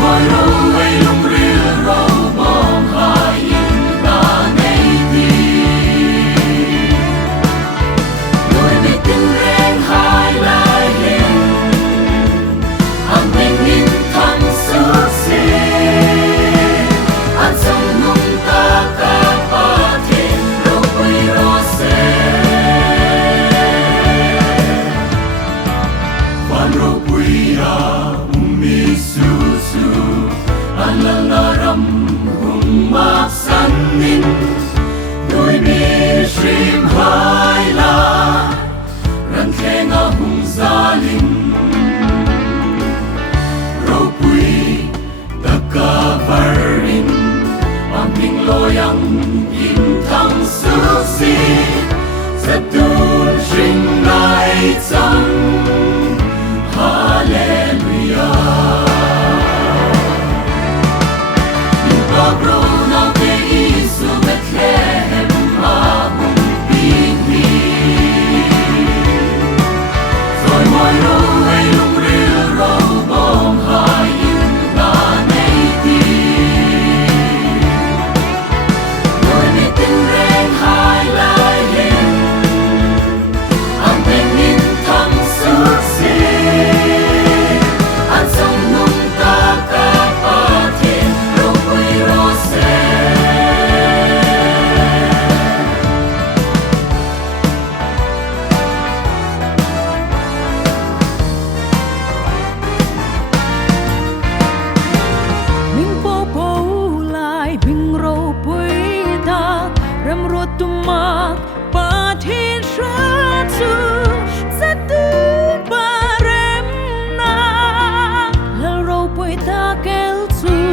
mọi râu hay lungril râu bom hai ta nay đi đôi bị tinreng hai lại hiền an bình in thăng suốt xin an sông nung ta cả Pathien Ropui Raw Seh Pathien Ropuia an lam hung mak san nin đôi bi shrim hai la Renthlei nga hung gia lim Ropui taka varin am ping loyang in thang su si satun shring lai chang Halleluiah Inpak Naute Isu Bethlehema pieng rồi mọi râu hay lungril râu bom hai hla'n đôi bị tinreng hai lại hiền an bình in thăng suốt xin an sông nung ta cả Pathien Ropui Raw Seh Mình po po lại bình ropui ta ram ruột tumak Pathien Ropui Satu barem na la ropui ta kel su